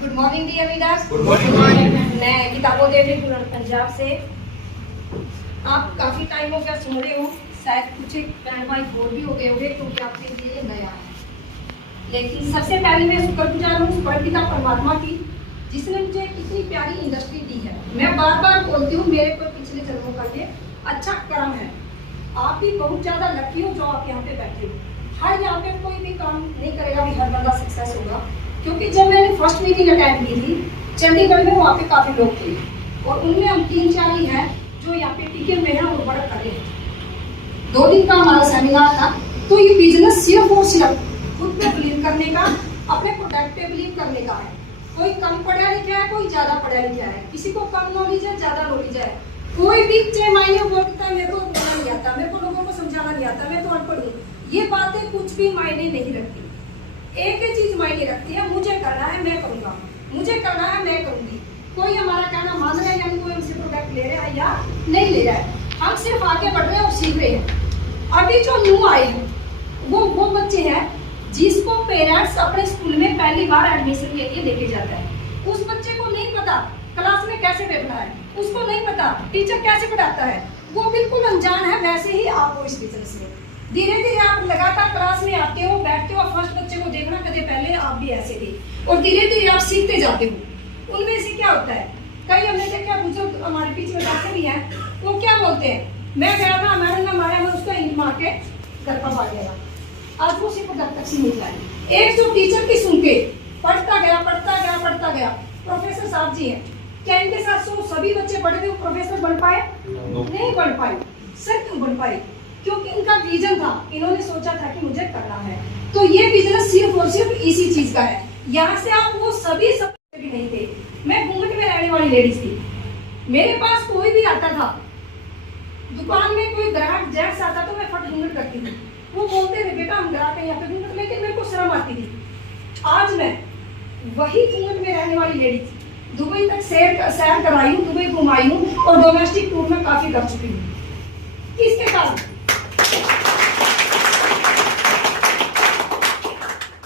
Good morning dear readers. Good morning. मैं किताबों देवी पंजाब से। आप काफ़ी टाइम हो गया सुन रहे हो, शायद कुछ बहन भाई बोर भी हो गए होंगे क्योंकि आपके लिए नया है। लेकिन सबसे पहले मैं शुक्रगुजार हूँ परमपिता परमात्मा की, जिसने मुझे इतनी प्यारी इंडस्ट्री दी है। मैं बार बार बोलती हूँ मेरे को पिछले जन्मों का ये अच्छा कर्म है। आप भी बहुत ज़्यादा लकी हो जो आप यहाँ पे बैठे हो। हर यहाँ पे कोई भी काम नहीं करेगा भी हर बंदा सक्सेस होगा, क्योंकि जब मैंने फर्स्ट मीटिंग अटेंड की थी चंडीगढ़ में, वहाँ पे काफ़ी लोग थे और उनमें हम 3-4 ही हैं जो यहाँ पे टीके में हैं और वर्क कर रहे हैं। 2 दिन का हमारा सेमिनार था। तो ये बिजनेस सिर्फ और सिर्फ खुद पे बिलीव करने का, अपने प्रोडक्ट पे बिलीव करने का है। कोई कम पढ़ा लिखा है, कोई ज़्यादा पढ़ा लिखा है, किसी को कम नॉलेज है, ज़्यादा नॉलेज है। कोई भी चाहे मायने बोलता है मेरे को बोलना नहीं आता, मेरे को लोगों को समझाना नहीं आता, मैं तो अनपढ़ हूँ, ये बातें कुछ भी मायने नहीं रखती। एक ही चीज मायने रखती है, मुझे करना है मैं करूंगा, मुझे करना है मैं करूंगी। कोई हमारा कहना मान रहा है या कोई हमसे प्रोडक्ट ले रहा है या नहीं ले रहा है, हम सिर्फ आगे बढ़ रहे हैं और सीख रहे हैं। अभी जो न्यू आए हैं वो बच्चे हैं जिसको पेरेंट्स अपने स्कूल में पहली बार एडमिशन के लिए लेके जाता है। उस बच्चे को नहीं पता क्लास में कैसे बैठना है, उसको नहीं पता टीचर कैसे पढ़ाता है, वो बिल्कुल अनजान है। वैसे ही आपको इस बिजनेस में धीरे धीरे आप लगातार क्लास में आते हो, बैठते हो, फर्स्ट बच्चे को देखना कदे पहले आप भी ऐसे थे और धीरे धीरे आप सीखते जाते हो। उनमें से क्या होता है, कई हमने देखा बुजुर्ग हमारे पीछे में बैठे भी हैं, वो क्या बोलते हैं, मैं गया था मैडम ने मारा, मैं उसका इंट मार के घर पर भाग गया। आज वो सिर्फ तक सीमित है। एक जो टीचर की सुन के पढ़ता गया पढ़ता गया पढ़ता गया। प्रोफेसर साहब जी हैं, क्या इनके साथ सभी बच्चे बड़े हुए प्रोफेसर बन पाए? नहीं बन पाए। सर क्यों बन पाए? क्योंकि इनका विजन था, इन्होंने सोचा था कि मुझे करना है। तो ये बिजनेस सिर्फ और सिर्फ इसी चीज का है। यहाँ से आप वो सभी सब भी नहीं थे। मैं घूंघट में रहने वाली लेडीज थी, मेरे पास कोई भी आता था, दुकान में कोई ग्राहक जेंट्स आता तो मैं फट घूंघट करती थी। वो बोलते थे बेटा हम ग्राहक हैं यहाँ पे घूंघट, लेकिन मेरे को शर्म आती थी। आज मैं वही घूंघट में रहने वाली लेडीज दुबई तक सैर कराई हूँ, दुबई घुमाई हूँ और डोमेस्टिक टूर में काफी कर चुकी हूँ। किसके कारण?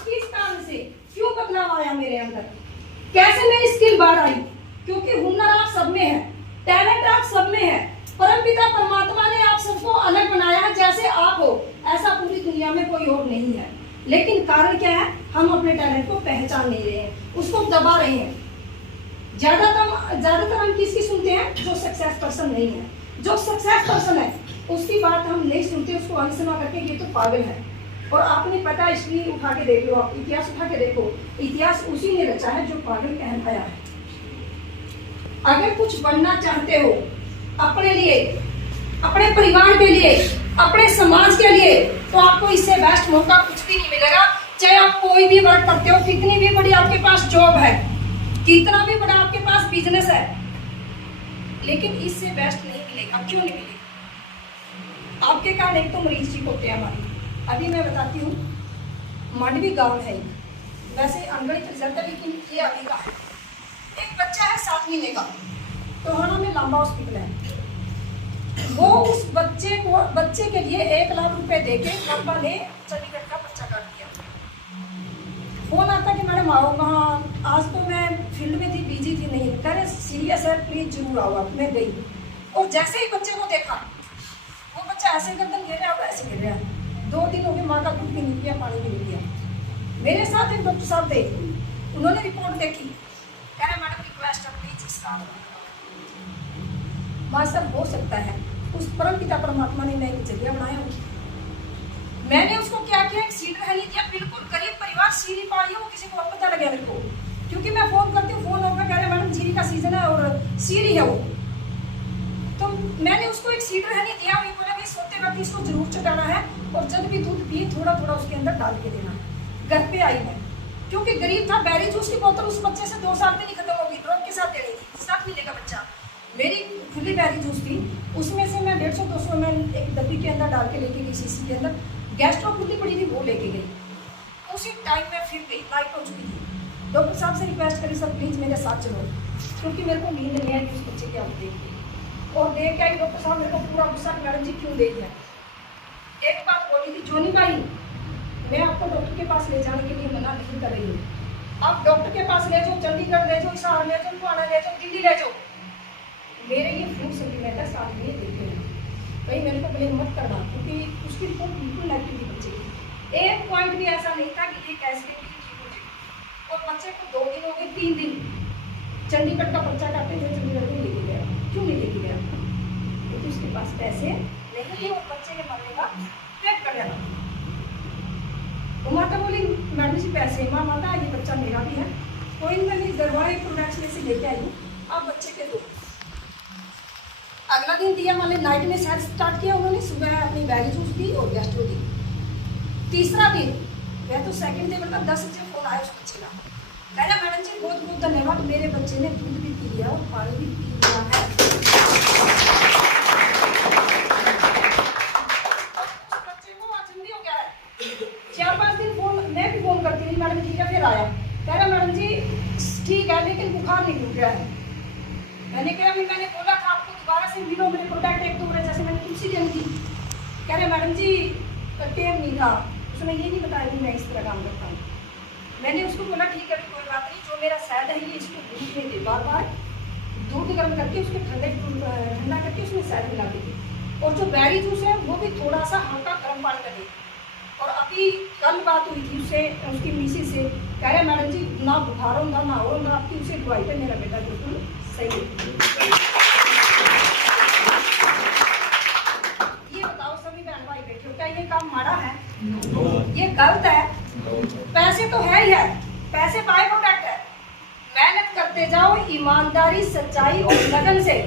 किस कारण से? क्यों बदलाव आया मेरे अंदर? कैसे मेरी स्किल बढ़ आई? क्योंकि हुनर आप सब में है, टैलेंट आप सब में है। परमपिता परमात्मा ने आप सबको अलग बनाया है, जैसे आप हो ऐसा पूरी दुनिया में कोई और नहीं है। लेकिन कारण क्या है, हम अपने टैलेंट को पहचान नहीं रहे हैं, उसको दबा रहे हैं। ज्यादातर हम किसकी सुनते हैं? जो सक्सेस पर्सन नहीं है। जो सक्सेस पर्सन है उसकी बात हम नहीं सुनते, उसको अनसुना करके ये तो पागल है। और आपने पता इसलिए उठा के देख लो, आप इतिहास उठा के देखो, इतिहास उसी ने रचा है जो पागल कहलाया है। अगर कुछ बनना चाहते हो अपने लिए, अपने परिवार के लिए, अपने समाज के लिए, तो आपको इससे बेस्ट मौका कुछ भी नहीं मिलेगा। चाहे आप कोई भी वर्क करते हो, कितनी भी बड़ी आपके पास जॉब है, कितना भी बड़ा आपके पास बिजनेस है, लेकिन इससे बेस्ट नहीं मिलेगा। क्यों नहीं मिलेगा? आपके कारण एक तो मरीज ठीक होते हैं हमारी। अभी मैं बताती हूँ, मांडवी गांव है, वैसे अनगढ़ित रिजल्ट है लेकिन ये अभी का है। एक बच्चा है 7 महीने का, टोहाना में लांबा हॉस्पिटल है। वो उस बच्चे के लिए 1 लाख रुपए देके लांबा ने चंडीगढ़ का पर्चा काट दिया। फोन आता कि मैडम आओ कहाँ, आज तो मैं फील्ड में थी, बिजी थी, नहीं कह रहे सीरियस है प्लीज जरूर आओ आप। मैं गई और जैसे ही बच्चे को देखा, वो बच्चा ऐसे गर्दन गिर रहा है और ऐसे गिर रहा है। 2 दिन हो गए, माँ का दूध भी नहीं पिया, पानी भी नहीं पिया। मेरे साथ एक डॉक्टर साहब थे, उन्होंने रिपोर्ट देखी, कह रहे मैडम रिक्वेस्ट है प्लीज इसका माँ सब हो सकता है। उस परमपिता परमात्मा ने नई जरिया बनाया। मैंने उसको क्या किया, एक सीट रहने दिया, बिल्कुल गरीब परिवार, सीरी पाड़ी है, वो किसी को पता लगे मेरे को, क्योंकि मैं फोन करती हूँ, फोन होकर कह रहे मैडम जीरी का सीजन है और सीरी है वो। तो मैंने उसको एक सीट रहने दिया, वो बोला भाई सोते वक्त इसको जरूर चटाना है और जब भी दूध पिए थोड़ा थोड़ा उसके अंदर डाल के देना है। घर पे आई मैं, क्योंकि गरीब था, बैरी जूस की बोतल उस बच्चे से 2 साल में नहीं खत्म होगी, ड्रॉप के साथ देनी थी। 7 महीने का बच्चा, मेरी खुली बैरी जूस थी, उसमें से मैं 150-200 ml एक डब्बी के अंदर डाल के लेके गई, शीशी के अंदर। गैस्ट्रो खुली पड़ी थी, वो लेके गई। उसी टाइम में फिर गई, लाइट हो चुकी थी। डॉक्टर साहब से रिक्वेस्ट करी सर प्लीज मेरे साथ चलो, क्योंकि मेरे को नींद नहीं आई उस बच्चे के आप देख और देख के आई। डॉक्टर साहब मेरे को पूरा गुस्सा, मैडम जी क्यों देख रहे हैं? एक बात बोली थी, जोनी भाई मैं आपको डॉक्टर के पास ले जाने के लिए मना नहीं कर रही हूँ, आप डॉक्टर के पास ले जाओ, जल्दी चंडीगढ़ ले जाओ, हिसार ले जाओ, लुधियाना ले जाओ, दिल्ली ले जाओ, मेरे ये फ्रूट सेंटीमेंट है, साथ में देखे कहीं मेरे को ब्लेम मत करना, क्योंकि उसकी रिपोर्ट बिल्कुल नेगेटिव थी बच्चे की। एक पॉइंट भी ऐसा नहीं था कि ये कैसे ठीक हो जाए। और बच्चे को 2 दिन हो गए, 3 दिन चंडीगढ़ का पर्चा काटते थे, चंडीगढ़ में लेके गया। क्यों नहीं लेके गया? क्योंकि उसके पास पैसे नहीं थे और बच्चे ने मरने का पेट कर लिया। वो माता बोली मैडम जी पैसे, माँ माता ये बच्चा मेरा भी है, कोई नहीं, मैंने दरबार प्रोडक्ट्स में से लेके आई हूँ, आप बच्चे के दो। अगला दिन दिया, मैंने नाइट में सैर स्टार्ट किया उन्होंने, सुबह अपनी बैग जूस दी और गेस्ट्रो दी। तीसरा दिन वह तो सेकंड डे मतलब 10 बजे फोन आया उस बच्चे का, कह रहा मैडम जी बहुत बहुत धन्यवाद, मेरे बच्चे ने दूध भी पी लिया और पानी भी पी लिया है। बच्चे को अचंभी हो गया है। 4-5 दिन फोन मैं भी फोन करती रही, मैडम ठीक है, फिर आया कह रहा मैडम जी ठीक है लेकिन बुखार नहीं रुक गया है। मैंने बोला था आपको दोबारा से मिलो, मेरे प्रोडक्ट 1-2 बार जैसे मैंने तुलसी देनी थी। कह रहे मैडम जी टेम नहीं था, उसने ये नहीं बताया कि मैं इस तरह काम करता हूँ। मैंने उसको बोला ठीक है कोई बात नहीं, जो मेरा शहद है ये इसको दूध में दे, बार बार दूध गर्म करके उसके ठंडा करके उसमें शहद मिला देती, और जो बैरी जूस है वो भी थोड़ा सा हल्का गर्म पानी का दे। और अभी कल बात हुई थी उससे, उसकी मिसी से, कह रहे मैडम जी ना बुखार हो ना हो ना आपकी उसे दवाई पे मेरा बेटा बिल्कुल सही है। ये बताओ सभी बहन भाई बैठे हो, क्या ये काम माड़ा है? ये गलत है। पैसे तो है ही है, पैसे बाय प्रोडक्ट है, मेहनत करते जाओ ईमानदारी सच्चाई और लगन से।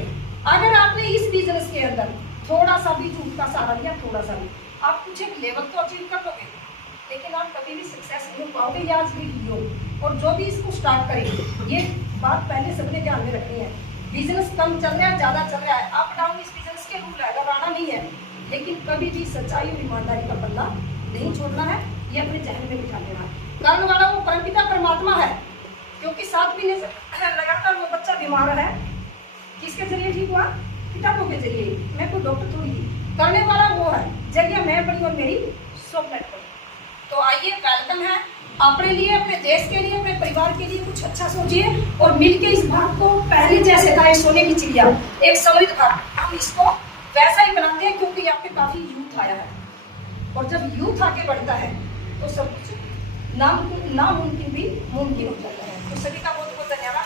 अगर आपने इस बिजनेस के अंदर थोड़ा सा भी झूठ का सहारा लिया, थोड़ा सा भी, आप कुछ एक लेवल तो अचीव कर लोगे, लेकिन आप कभी भी सक्सेस नहीं हो पाओगे। ये आज भी लियो, और जो भी इसको स्टार्ट करेंगे, ये बात पहले सबने ध्यान में रखनी है। बिजनेस कम चल रहा है, ज़्यादा चल रहा है, अप डाउन इस बिजनेस के रूल है, घबराना नहीं है, लेकिन कभी भी सच्चाई और ईमानदारी का पल्ला नहीं छोड़ना है, ये अपने जहन में बिठा लेना है। करने वाला वो परमपिता परमात्मा है, क्योंकि 7 महीने से लगातार वो बच्चा बीमार है, किसके जरिए ठीक हुआ? किताबों के जरिए, मैं कोई डॉक्टर थोड़ी थी। करने वाला वो है, जरिए मैं बड़ी और मेरी स्वप्न बड़ी। तो आइए, वेलकम है। अपने लिए, अपने देश के लिए, अपने परिवार के लिए कुछ अच्छा सोचिए और मिलके इस भारत को पहले जैसे था, सोने की चिड़िया, एक समृद्ध भारत, हम इसको वैसा ही बनाते हैं, क्योंकि यहाँ पे काफी यूथ आया है, और जब यूथ आगे बढ़ता है तो सब कुछ नामुमकिन भी मुमकिन हो जाता है। तो सभी का बहुत बहुत धन्यवाद।